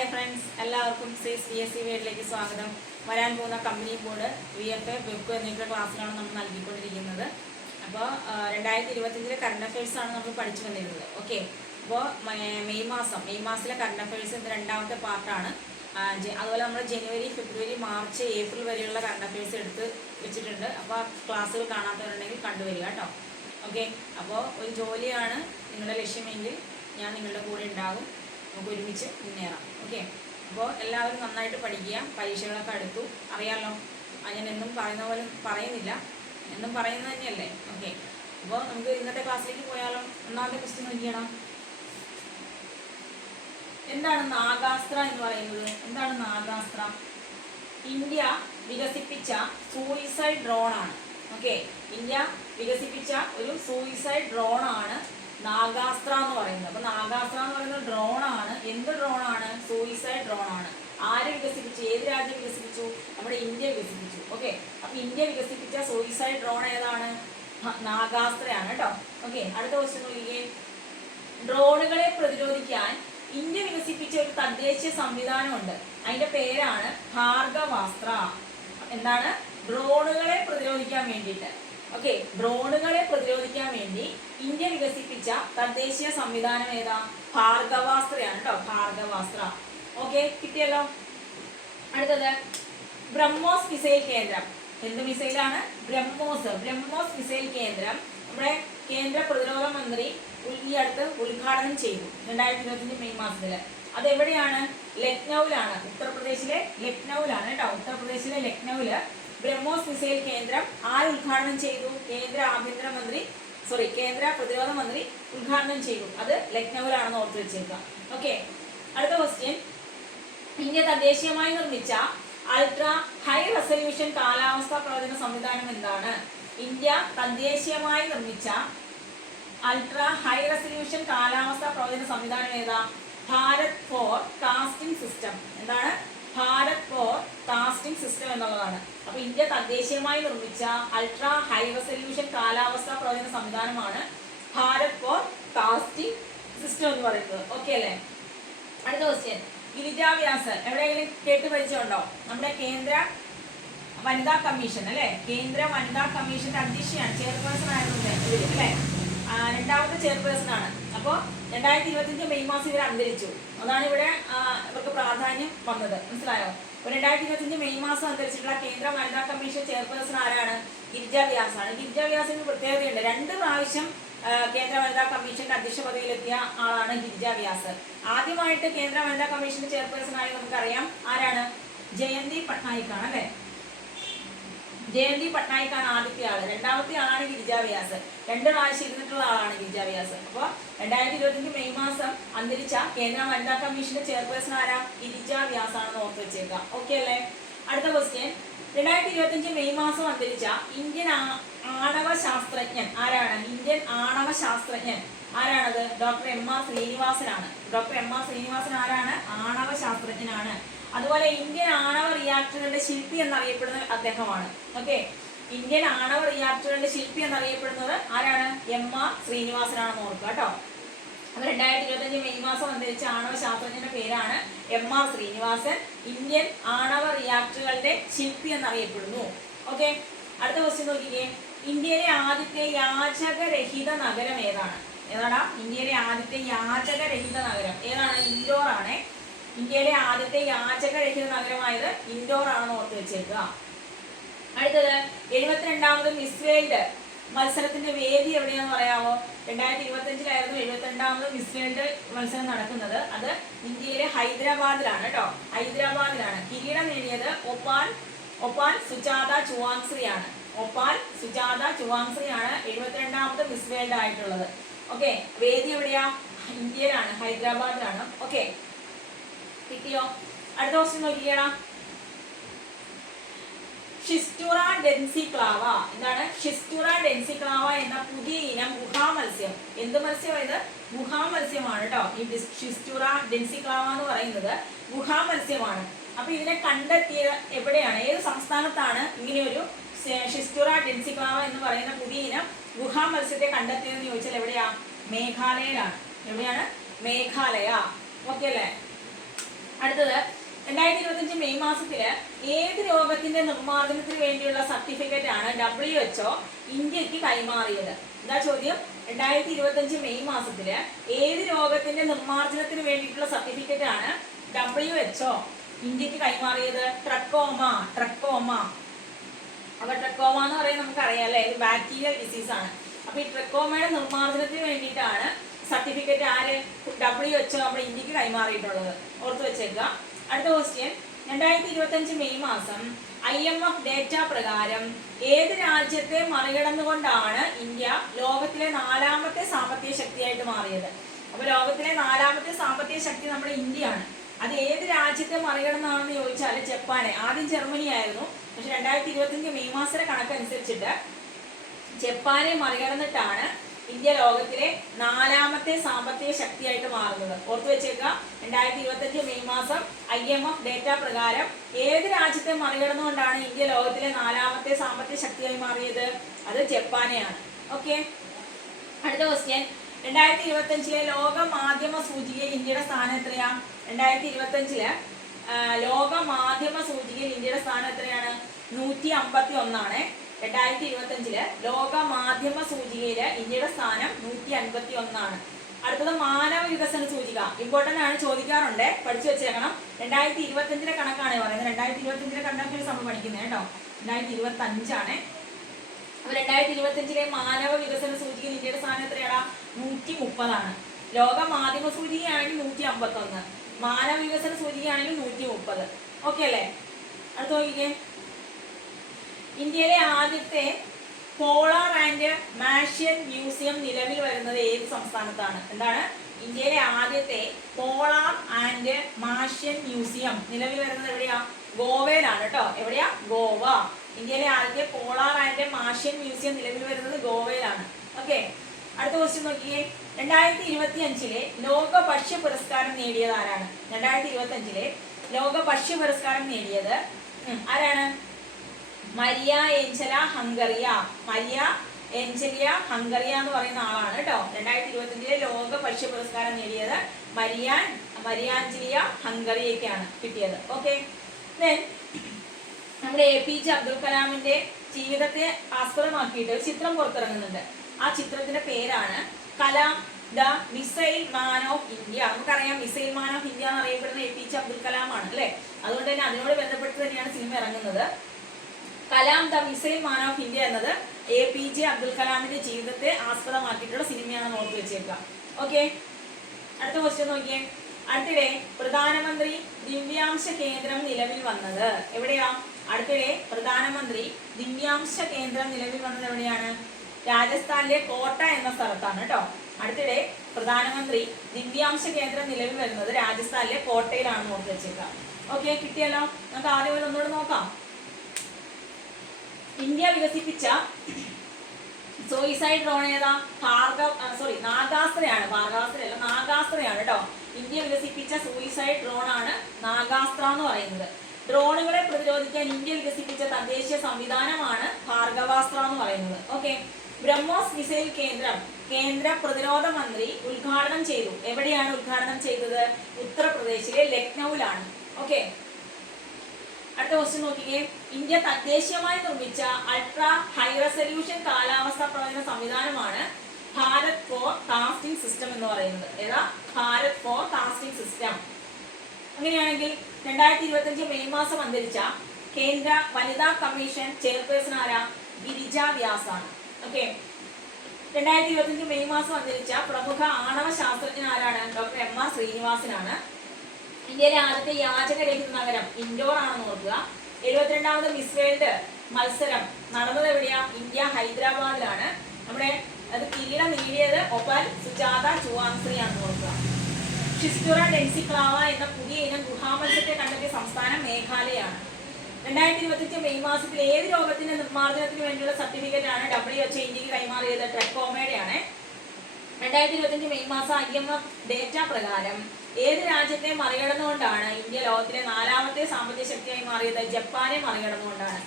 Hi friends, എല്ലാവർക്കും CSC വേഡിലേക്ക് സ്വാഗതം. വരാൻ പോകുന്ന കമ്പനി ബോർഡ്, VFA, വെബ് എന്നിവയുടെ ക്ലാസ്സിലാണ് നമ്മൾ നൽകിക്കൊണ്ടിരിക്കുന്നത്. അപ്പോൾ 2025 കറണ്ട് അഫയേഴ്സാണ് നമ്മൾ പഠിച്ചു വന്നിരുന്നത്. ഓക്കെ, അപ്പോൾ മെയ് മാസത്തിലെ കറണ്ട് അഫയേഴ്സ് ഇത് രണ്ടാമത്തെ പാർട്ടാണ്. അതുപോലെ നമ്മൾ ജനുവരി, ഫെബ്രുവരി, മാർച്ച്, ഏപ്രിൽ വരെയുള്ള കറണ്ട് അഫയേഴ്സ് എടുത്ത് വെച്ചിട്ടുണ്ട്. അപ്പോൾ ക്ലാസ്സുകൾ കാണാത്തവരുണ്ടെങ്കിൽ കണ്ടുവരിക കേട്ടോ. ഓക്കെ, അപ്പോൾ ഒരു ജോലിയാണ് നിങ്ങളുടെ ലക്ഷ്യമെങ്കിൽ ഞാൻ നിങ്ങളുടെ കൂടെ ഉണ്ടാകും. നമുക്ക് ഒരുമിച്ച് മുന്നേറാം. ഓക്കെ, അപ്പോൾ എല്ലാവരും നന്നായിട്ട് പഠിക്കുക. പരീക്ഷകളൊക്കെ അടുത്തു, അറിയാമല്ലോ. ഞാൻ എന്നും പറയുന്ന പോലെ പറയുന്നില്ല, എന്നും പറയുന്നത് തന്നെയല്ലേ. ഓക്കെ, അപ്പോൾ നമുക്ക് ഇന്നത്തെ ക്ലാസ്സിലേക്ക് പോയാലോ. ഒന്നാമത്തെ ക്വസ്റ്റ്യൻ നോക്കിയണം. എന്താണ് നാഗാസ്ത്ര എന്ന് പറയുന്നത്? എന്താണ് നാഗാസ്ത്ര? ഇന്ത്യ വികസിപ്പിച്ച സൂയിസൈഡ് ഡ്രോൺ ആണ്. ഓക്കെ, ഇന്ത്യ വികസിപ്പിച്ച ഒരു സൂയിസൈഡ് ഡ്രോൺ ആണ് നാഗാസ്ത്ര എന്ന് പറയുന്നത്. അപ്പൊ നാഗാസ്ത്ര എന്ന് പറയുന്നത് ഡ്രോൺ ആണ്. എന്ത് ഡ്രോൺ ആണ്? സൂയിസൈഡ് ഡ്രോൺ ആണ്. ആര് വികസിപ്പിച്ചു? ഏത് രാജ്യം വികസിപ്പിച്ചു? നമ്മുടെ ഇന്ത്യ വികസിപ്പിച്ചു. ഓക്കെ, അപ്പൊ ഇന്ത്യ വികസിപ്പിച്ച സൂയിസൈഡ് ഡ്രോൺ ഏതാണ്? നാഗാസ്ത്രയാണ് കേട്ടോ. ഓക്കെ, അടുത്ത ക്വസ്റ്റ്യൻ നോക്കിയേ. ഡ്രോണുകളെ പ്രതിരോധിക്കാൻ ഇന്ത്യ വികസിപ്പിച്ച ഒരു തദ്ദേശീയ സംവിധാനമുണ്ട്. അതിന്റെ പേരാണ് ഭാർഗവാസ്ത്ര. എന്താണ്? ഡ്രോണുകളെ പ്രതിരോധിക്കാൻ വേണ്ടിയിട്ട്. ഓക്കെ, ഡ്രോണുകളെ പ്രതിരോധിക്കാൻ വേണ്ടി ഇന്ത്യ വികസിപ്പിച്ച തദ്ദേശീയ സംവിധാനം ഏതാ? ഭാർഗവാസ്ത്രയാണ് കേട്ടോ. ഭാർഗവാസ്ത്ര. ഓക്കെ, കിട്ടിയല്ലോ. അടുത്തത് ബ്രഹ്മോസ് മിസൈൽ കേന്ദ്രം. എന്ത് മിസൈലാണ്? ബ്രഹ്മോസ് മിസൈൽ കേന്ദ്രം നമ്മുടെ കേന്ദ്ര പ്രതിരോധ മന്ത്രി ഈ അടുത്ത് ഉദ്ഘാടനം ചെയ്തു 2025 മെയ് മാസത്തില്. അതെവിടെയാണ്? ലക്നൌവിലാണ്. ഉത്തർപ്രദേശിലെ ലക്നൌവിലാണ് കേട്ടോ. ഉത്തർപ്രദേശിലെ ലക്നൌവില് ബ്രഹ്മോസ് മിസൈൽ കേന്ദ്രം ആര് ഉദ്ഘാടനം ചെയ്തു? കേന്ദ്ര പ്രതിരോധ മന്ത്രി ഉദ്ഘാടനം ചെയ്തു. അത് ലക്നൌവിലാണെന്ന് ഓർത്ത് വെച്ചേക്കാം. ഓക്കെ, അടുത്ത ക്വസ്റ്റ്യൻ. ഇന്ത്യ തദ്ദേശീയമായി നിർമ്മിച്ച അൾട്രാ ഹൈ റെസല്യൂഷൻ കാലാവസ്ഥാ പ്രവചന സംവിധാനം എന്താണ്? ഇന്ത്യ തദ്ദേശീയമായി നിർമ്മിച്ച അൾട്രാ ഹൈ റെസല്യൂഷൻ കാലാവസ്ഥാ പ്രവചന സംവിധാനം ഏതാ? Bharat forecasting system. എന്താണ്? ഭാരത് ഫോർകാസ്റ്റിംഗ് സിസ്റ്റം എന്നുള്ളതാണ്. അപ്പൊ ഇന്ത്യ തദ്ദേശീയമായി നിർമ്മിച്ച അൾട്രാ ഹൈ റെസല്യൂഷൻ കാലാവസ്ഥാ പ്രവചന സംവിധാനമാണ് ഭാരത് ഫോർകാസ്റ്റിംഗ് സിസ്റ്റം എന്ന് പറയുന്നത്. ഓക്കെ അല്ലേ? അടുത്ത ക്വസ്റ്റ്യൻ. ഗിരിജാ വ്യാസ് എവിടെയെങ്കിലും കേട്ട് പരിചയമുണ്ടോ? നമ്മുടെ കേന്ദ്ര വനിതാ കമ്മീഷൻ അല്ലെ? കേന്ദ്ര വനിതാ കമ്മീഷന്റെ അധ്യക്ഷയാണ്, ചെയർപേഴ്സൺ ആയിരുന്നു അല്ലെ? രണ്ടാമത്തെ ചെയർപേഴ്സൺ ആണ്. അപ്പോൾ 2025 മെയ് മാസം ഇവർ അന്തരിച്ചു. അതാണ് ഇവിടെ ഇവർക്ക് പ്രാധാന്യം വന്നത്. മനസ്സിലായോ? 2025 മെയ് മാസം അന്തരിച്ചിട്ടുള്ള കേന്ദ്ര വനിതാ കമ്മീഷൻ ചെയർപേഴ്സൺ ആരാണ്? ഗിരിജാ വ്യാസ് ആണ്. ഗിരിജാ വ്യാസിന് പ്രത്യേകതയുണ്ട്. 2 പ്രാവശ്യം കേന്ദ്ര വനിതാ കമ്മീഷന്റെ അധ്യക്ഷ പദവിയിലെത്തിയ ആളാണ് ഗിരിജാ വ്യാസ്. ആദ്യമായിട്ട് കേന്ദ്ര വനിതാ കമ്മീഷന്റെ ചെയർപേഴ്സൺ ആയി നമുക്കറിയാം ആരാണ്? ജയന്തി പട്നായിക് ആണ് അല്ലെ? ജയന്തി പട്നായിക് ആണ് ആദ്യത്തെ ആള്. രണ്ടാമത്തെ ആളാണ് ഗിരിജാ വ്യാസ്. 2 പ്രാവശ്യം ഇരുന്നിട്ടുള്ള ആളാണ് ഗിരിജാ വ്യാസ്. അപ്പോൾ 2025 മെയ് മാസം അന്തരിച്ച കേന്ദ്ര വനിതാ കമ്മീഷന്റെ ചെയർപേഴ്സൺ ആരാ? ഗിരിജാ വ്യാസ് ആണെന്ന് ഓർത്ത് വെച്ചേക്കാം. ഓക്കെ അല്ലേ? അടുത്ത ക്വസ്റ്റ്യൻ. 2025 മെയ് മാസം അന്തരിച്ച ഇന്ത്യൻ ആണവ ശാസ്ത്രജ്ഞൻ ആരാണ്? ഇന്ത്യൻ ആണവ ശാസ്ത്രജ്ഞൻ ആരാണത്? Doctor M.R. ശ്രീനിവാസനാണ്. Doctor M.R. Sreenivasan ആരാണ്? ആണവ ശാസ്ത്രജ്ഞനാണ്. അതുപോലെ ഇന്ത്യൻ ആണവ റിയാക്ടറുകളുടെ ശില്പി എന്നറിയപ്പെടുന്ന അദ്ദേഹമാണ്. ഓക്കെ, ഇന്ത്യൻ ആണവ റിയാക്ടറുകളുടെ ശില്പി എന്നറിയപ്പെടുന്നത് ആരാണ്? M.R. ശ്രീനിവാസനാണെന്ന് ഓർക്കുക കേട്ടോ. അപ്പൊ 2025 മെയ് മാസം അന്തരിച്ച ആണവ ശാസ്ത്രജ്ഞന്റെ പേരാണ് M.R. ശ്രീനിവാസൻ. ഇന്ത്യൻ ആണവ റിയാക്ടറുകളുടെ ശില്പി എന്നറിയപ്പെടുന്നു. ഓക്കെ, അടുത്ത ക്വസ്റ്റ്യൻ നോക്കിക്കേ. ഇന്ത്യയിലെ ആദ്യത്തെ യാചകരഹിത നഗരം ഏതാണ്? ഏതാടാ? ഇന്ത്യയിലെ ആദ്യത്തെ യാചകരഹിത നഗരം ഏതാണ്? ഇൻഡോർ ആണ്. ഇന്ത്യയിലെ ആദ്യത്തെ യാചകരഹിത നഗരമായത് ഇൻഡോർ ആണെന്ന് ഓർത്ത് വെച്ചേക്കുക. അടുത്തത് 72ാമത് മിസ് വേൾഡ് മത്സരത്തിന്റെ വേദി എവിടെയാണെന്ന് പറയാമോ? 2025 72ാമത് മിസ് വേൾഡ് മത്സരം നടക്കുന്നത്. അത് ഇന്ത്യയിലെ ഹൈദരാബാദിലാണ് കേട്ടോ. ഹൈദരാബാദിലാണ്. കിരീടം നേടിയത് ഒപ്പാൽ സുജാത ചുവാങ്ശ്രീ ആണ്. 72ാമത് മിസ് വേൾഡ് ആയിട്ടുള്ളത്. ഓക്കെ, വേദി എവിടെയാ? ഇന്ത്യയിലാണ്, ഹൈദരാബാദിലാണ്. ഓക്കെ, കിട്ടിയോ? അടുത്ത ക്വസ്റ്റ്യൻ നോക്കിക്കണം. ഷിസ്റ്റുറ ഡെൻസിക്ലാവ. എന്താണ്? ഷിസ്റ്റുറ ഡെൻസിക്ലാവ എന്ന പുതിയ ഇനം ഗുഹാമത്സ്യം. എന്ത് മത്സ്യം? ഇത് ഗുഹാമത്സ്യമാണ് കേട്ടോ. ഈ ഷിസ്റ്റുറ ഡെൻസിക്ലാവ എന്ന് പറയുന്നത് ഗുഹാമത്സ്യമാണ്. അപ്പൊ ഇതിനെ കണ്ടെത്തിയത് എവിടെയാണ്? ഏത് സംസ്ഥാനത്താണ് ഇങ്ങനെയൊരു ഷിസ്റ്റുറ ഡെൻസിക്ലാവ എന്ന് പറയുന്ന പുതിയ ഇനം ഗുഹാമത്സ്യത്തെ കണ്ടെത്തിയതെന്ന് ചോദിച്ചാൽ എവിടെയാ? മേഘാലയയിലാണ്. എവിടെയാണ്? മേഘാലയ. ഓക്കെ അല്ലേ? അടുത്തത് 2025 മെയ് മാസത്തില് ഏത് രോഗത്തിന്റെ നിർമ്മാർജ്ജനത്തിന് വേണ്ടിയുള്ള സർട്ടിഫിക്കറ്റ് ആണ് WHO ഇന്ത്യക്ക് കൈമാറിയത്? എന്താ ചോദ്യം? 2025 മെയ് മാസത്തില് ഏത് രോഗത്തിന്റെ നിർമ്മാർജ്ജനത്തിന് വേണ്ടിയിട്ടുള്ള സർട്ടിഫിക്കറ്റ് ആണ് WHO ഇന്ത്യക്ക് കൈമാറിയത്? ട്രക്കോമ. അപ്പൊ ട്രക്കോമ എന്ന് പറയുന്നത് നമുക്കറിയാം അല്ലെ, ഇത് ബാക്ടീരിയൽ ഡിസീസ് ആണ്. അപ്പൊ ഈ ട്രക്കോമയുടെ നിർമ്മാർജ്ജനത്തിന് വേണ്ടിയിട്ടാണ് സർട്ടിഫിക്കറ്റ് ആര് WHO നമ്മുടെ ഇന്ത്യക്ക് കൈമാറിയിട്ടുള്ളത്. ഓർത്തു വെച്ചേക്കുക. അടുത്ത ക്വസ്റ്റ്യൻ, 2025 മെയ് മാസം IMF ഡേറ്റ പ്രകാരം ഏത് രാജ്യത്തെ മറികടന്നുകൊണ്ടാണ് ഇന്ത്യ ലോകത്തിലെ 4ാമത്തെ സാമ്പത്തിക ശക്തിയായിട്ട് മാറിയത്? അപ്പൊ ലോകത്തിലെ 4ാമത്തെ സാമ്പത്തിക ശക്തി നമ്മുടെ ഇന്ത്യയാണ്. അത് ഏത് രാജ്യത്തെ മറികടന്നാണെന്ന് ചോദിച്ചാൽ ജപ്പാനെ. ആദ്യം ജർമ്മനി ആയിരുന്നു, പക്ഷെ 2025 മെയ് മാസത്തെ കണക്കനുസരിച്ചിട്ട് ജപ്പാനെ മറികടന്നിട്ടാണ് ഇന്ത്യ ലോകത്തിലെ 4ാമത്തെ സാമ്പത്തിക ശക്തിയായിട്ട് മാറുന്നത്. ഓർത്തു വെച്ചേക്കുക. 2025 മെയ് മാസം IMF ഡേറ്റ പ്രകാരം ഏത് രാജ്യത്തെ മറികടന്നുകൊണ്ടാണ് ഇന്ത്യ ലോകത്തിലെ 4ാമത്തെ സാമ്പത്തിക ശക്തിയായി മാറിയത്? അത് ജപ്പാനെയാണ്. ഓക്കെ. അടുത്ത ക്വസ്റ്റ്യൻ, 2025 ലോക മാധ്യമ സൂചികയിൽ ഇന്ത്യയുടെ സ്ഥാനം എത്രയാ? 2025 ലോക മാധ്യമ സൂചികയിൽ ഇന്ത്യയുടെ സ്ഥാനം എത്രയാണ്? 151. 2025 ലോക മാധ്യമ സൂചികയില് ഇന്ത്യയുടെ സ്ഥാനം 151. അടുത്തത് മാനവ വികസന സൂചിക. ഇമ്പോർട്ടന്റ് ആണ്, ചോദിക്കാറുണ്ട്, പഠിച്ചു വെച്ചേക്കണം. 2025 കണക്കാണ് പറയുന്നത്. 2025 കണക്കിൽ നമ്മൾ പഠിക്കുന്നത് കേട്ടോ. 2025 അപ്പൊ 2025 മാനവ വികസന സൂചികയിൽ ഇന്ത്യയുടെ സ്ഥാനം എത്രയാണ്? 130. ലോക മാധ്യമ സൂചികയാണെങ്കിൽ 151, മാനവ വികസന സൂചികയാണെങ്കിൽ 130. ഓക്കെ അല്ലേ? അടുത്ത് നോക്കിക്കേ, ഇന്ത്യയിലെ ആദ്യത്തെ പോളാർ ആൻഡ് മാർഷ്യൻ മ്യൂസിയം നിലവിൽ വരുന്നത് ഏത് സംസ്ഥാനത്താണ്? എന്താണ്? ഇന്ത്യയിലെ ആദ്യത്തെ പോളാർ ആൻഡ് മാർഷ്യൻ മ്യൂസിയം നിലവിൽ വരുന്നത് എവിടെയാ? ഗോവയിലാണ് കേട്ടോ. എവിടെയാ? ഗോവ. ഇന്ത്യയിലെ ആദ്യത്തെ പോളാർ ആൻഡ് മാർഷ്യൻ മ്യൂസിയം നിലവിൽ വരുന്നത് ഗോവയിലാണ്. ഓക്കെ. അടുത്ത ക്വസ്റ്റ്യൻ നോക്കിയേ, 2025 ലോക ഭക്ഷ്യ പുരസ്കാരം നേടിയത് ആരാണ്? 2025 ലോക ഭക്ഷ്യ പുരസ്കാരം നേടിയത് ആരാണ്? Mariangela Hungria. Mariangela Hungria എന്ന് പറയുന്ന ആളാണ് കേട്ടോ. 2025 ലോക ഭക്ഷ്യ പുരസ്കാരം നേടിയത് മരിയാഞ്ചലിയ ഹംഗറിയക്കാണ് കിട്ടിയത്. ഓക്കെ. നമ്മുടെ APJ അബ്ദുൽ കലാമിന്റെ ജീവിതത്തെ ആസ്പദമാക്കിയിട്ട് ഒരു ചിത്രം പുറത്തിറങ്ങുന്നുണ്ട്. ആ ചിത്രത്തിന്റെ പേരാണ് Kalam the missile man of India. നമുക്കറിയാം മിസൈൽ മാൻ ഓഫ് ഇന്ത്യ എന്ന് അറിയപ്പെടുന്ന APJ അബ്ദുൽ കലാം ആണ് അല്ലെ. അതുകൊണ്ട് തന്നെ അതിനോട് ബന്ധപ്പെട്ട് തന്നെയാണ് സിനിമ ഇറങ്ങുന്നത്. Kalam the missile man of India എന്നത് APJ അബ്ദുൽ കലാമിന്റെ ജീവിതത്തെ ആസ്പദമാക്കിയിട്ടുള്ള സിനിമയാണെന്ന് ഓർത്ത് വെച്ചേക്കുക. ഓക്കെ. അടുത്ത ക്വസ്റ്റ്യൻ നോക്കിയേ, അടുത്തിടെ പ്രധാനമന്ത്രി ദിവ്യാംശ കേന്ദ്രം നിലവിൽ വന്നത് എവിടെയാ? അടുത്തിടെ പ്രധാനമന്ത്രി ദിവ്യാംശ കേന്ദ്രം നിലവിൽ വന്നത് എവിടെയാണ്? രാജസ്ഥാനിലെ കോട്ട എന്ന സ്ഥലത്താണ് കേട്ടോ. അടുത്തിടെ പ്രധാനമന്ത്രി ദിവ്യാംശ കേന്ദ്രം നിലവിൽ വരുന്നത് രാജസ്ഥാനിലെ കോട്ടയിലാണെന്ന് ഓർത്ത് വെച്ചേക്കാം. ഓക്കെ, കിട്ടിയല്ലോ. നമുക്ക് ആദ്യം ഒന്നുകൂടെ നോക്കാം. ഇന്ത്യ വികസിപ്പിച്ച സൂയിസൈഡ് ഡ്രോൺ ഏതാ? നാഗാസ്ത്രയാണ്. ഭാർഗവാസ്ത്രയല്ല, നാഗാസ്ത്രയാണ് കേട്ടോ. ഇന്ത്യ വികസിപ്പിച്ച സൂയിസൈഡ് ഡ്രോൺ ആണ് നാഗാസ്ത്ര എന്ന് പറയുന്നത്. ഡ്രോണുകളെ പ്രതിരോധിക്കാൻ ഇന്ത്യ വികസിപ്പിച്ച തദ്ദേശീയ സംവിധാനമാണ് ഭാർഗവാസ്ത്ര എന്ന് പറയുന്നത്. ഓക്കെ. ബ്രഹ്മോസ് മിസൈൽ കേന്ദ്രം കേന്ദ്ര പ്രതിരോധ മന്ത്രി ഉദ്ഘാടനം ചെയ്തു. എവിടെയാണ് ഉദ്ഘാടനം ചെയ്തത്? ഉത്തർപ്രദേശിലെ ലക്നൌവിലാണ്. ഓക്കെ. അടുത്ത ക്വസ്റ്റ്യൻ നോക്കിക്കേ, ഇന്ത്യ തദ്ദേശീയമായി നിർമ്മിച്ച അൾട്രാ ഹൈ റെസല്യൂഷൻ കാലാവസ്ഥ പ്രവചന സംവിധാനമാണ് ഭാരത് ഫോർകാസ്റ്റിംഗ് സിസ്റ്റം എന്ന് പറയുന്നത്. ഏതാ? Bharat forecasting system. അങ്ങനെയാണെങ്കിൽ 2025 മെയ് മാസം അന്തരിച്ച കേന്ദ്ര വനിതാ കമ്മീഷൻ ചെയർപേഴ്സൺ ആരാ? ഗിരിജ വ്യാസാണ്. ഓക്കെ. 2025 മെയ് മാസം അന്തരിച്ച പ്രമുഖ ആണവ ശാസ്ത്രജ്ഞൻ ആരാണ്? Doctor MR ശ്രീനിവാസനാണ്. ഇന്ത്യയിലെ ആദ്യത്തെ യാചകരഹിത നഗരം ഇൻഡോർ ആണെന്ന് ഓർക്കുക. 72ാമത് മിസ് വേൾഡ് മത്സരം നടന്നത് എവിടെയാ? ഇന്ത്യ ഹൈദരാബാദിലാണ്. നമ്മുടെ അത് കിരീടം നേടിയത് ഒപാൽ സുജാത ചുവാൻശ്രീ ആണെന്ന് ഓർക്കുക. ഷിസ്റ്റുറ ഡെൻസിക്ലാവ എന്ന പുതിയ ഇനം ഗുഹാമത്സ്യത്തെ കണ്ടെത്തിയ സംസ്ഥാനം മേഘാലയാണ്. 2025 മെയ് മാസത്തിൽ ഏത് രോഗത്തിന്റെ നിർമ്മാർജ്ജനത്തിന് വേണ്ടിയുള്ള സർട്ടിഫിക്കറ്റ് ആണ് WHO ഇന്ത്യക്ക് കൈമാറിയത്? ട്രക്കോമയുടെയാണ്. 2025 മെയ് മാസം IMF ഡേറ്റ പ്രകാരം ഏത് രാജ്യത്തെ മറികടന്നുകൊണ്ടാണ് ഇന്ത്യ ലോകത്തിലെ 4ാമത്തെ സാമ്പത്തിക ശക്തിയായി മാറിയത്? ജപ്പാനെ മറികടന്നുകൊണ്ടാണ്.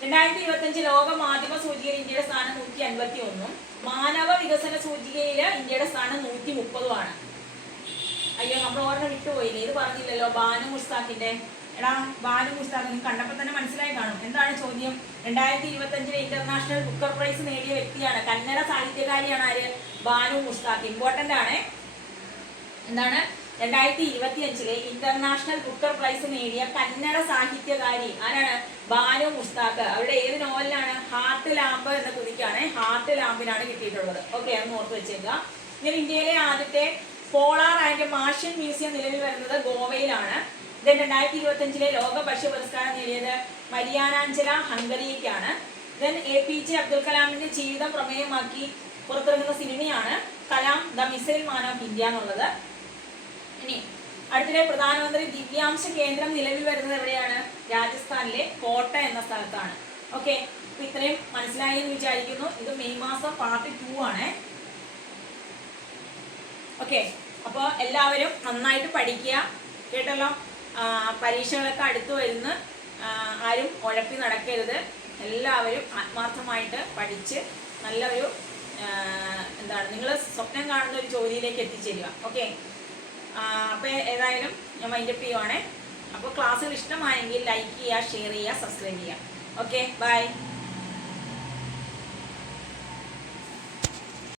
2025 ലോക മാധ്യമ സൂചികയിൽ ഇന്ത്യയുടെ സ്ഥാനം 151, മാനവ വികസന സൂചികയിൽ ഇന്ത്യയുടെ സ്ഥാനം 130 ആണ്. അയ്യോ നമ്മൾ ഓർമ്മ വിട്ടുപോയില്ലേ, ഇത് പറഞ്ഞില്ലല്ലോ ബാനു മുസ്താഖിന്റെ. എടാ ബാനു മുസ്താഖ് കണ്ടപ്പോൾ തന്നെ മനസ്സിലായി കാണും. എന്താണ് ചോദ്യം? 2025 ഇന്റർനാഷണൽ ബുക്കർ പ്രൈസ് നേടിയ വ്യക്തിയാണ്, കന്നഡ സാഹിത്യകാരിയാണ് ആര്? ബാനു മുസ്താഖ്. ഇമ്പോർട്ടന്റ് ആണ്. എന്താണ്? 2025 ഇന്റർനാഷണൽ ബുക്കർ പ്രൈസ് നേടിയ കന്നഡ സാഹിത്യകാരി ആരാണ്? ബാനു മുസ്താഖ്. അവരുടെ ഏത് നോവലിനാണ്? ഹാർട്ട് ലാമ്പ് എന്ന കൃതിക്കാണ്, ഹാർട്ട് ലാമ്പിനാണ് കിട്ടിയിട്ടുള്ളത്. ഓക്കെ, അതൊന്ന് ഓർത്ത് വെച്ചേക്കുക. ഇങ്ങനെ ഇന്ത്യയിലെ ആദ്യത്തെ പോളാർ ആൻഡ് മാർഷ്യൻ മ്യൂസിയം നിലവിൽ വരുന്നത് ഗോവയിലാണ്. ദെൻ 2025 ലോക ഭക്ഷ്യ പുരസ്കാരം നേടിയത് മരിയാനാഞ്ചല ഹംഗറിക്കാണ്. ദെൻ APJ അബ്ദുൽ കലാമിന്റെ ജീവിതം പ്രമേയമാക്കി പുറത്തിറങ്ങുന്ന സിനിമയാണ് Kalam the missile man of India എന്നുള്ളത്. ഇനി അടുത്തിടെ പ്രധാനമന്ത്രി ദിവ്യാംശ കേന്ദ്രം നിലവിൽ വരുന്നത് എവിടെയാണ്? രാജസ്ഥാനിലെ കോട്ട എന്ന സ്ഥലത്താണ്. ഓക്കെ, അപ്പൊ ഇത്രയും മനസ്സിലായി എന്ന് വിചാരിക്കുന്നു. ഇത് മെയ് മാസം പാർട്ട് 2 ആണ്. ഓക്കെ, അപ്പോൾ എല്ലാവരും നന്നായിട്ട് പഠിക്കുക, കേട്ടല്ലോ. പരീക്ഷകളൊക്കെ അടുത്ത് വരുന്ന, ആരും ഉഴപ്പി നടക്കരുത്. എല്ലാവരും ആത്മാർത്ഥമായിട്ട് പഠിച്ച് നല്ലൊരു എന്താണ് നിങ്ങൾ സ്വപ്നം കാണുന്ന ഒരു ജോലിയിലേക്ക് എത്തിച്ചേരുക. ഓക്കെ, അപ്പോൾ ഏതായാലും ഞാൻ മൈൻഡപ്പ് ചെയ്യുവാണേ. അപ്പോൾ ക്ലാസ്സുകൾ ഇഷ്ടമായെങ്കിൽ ലൈക്ക് ചെയ്യുക, ഷെയർ ചെയ്യുക, സബ്സ്ക്രൈബ് ചെയ്യുക. Okay, by.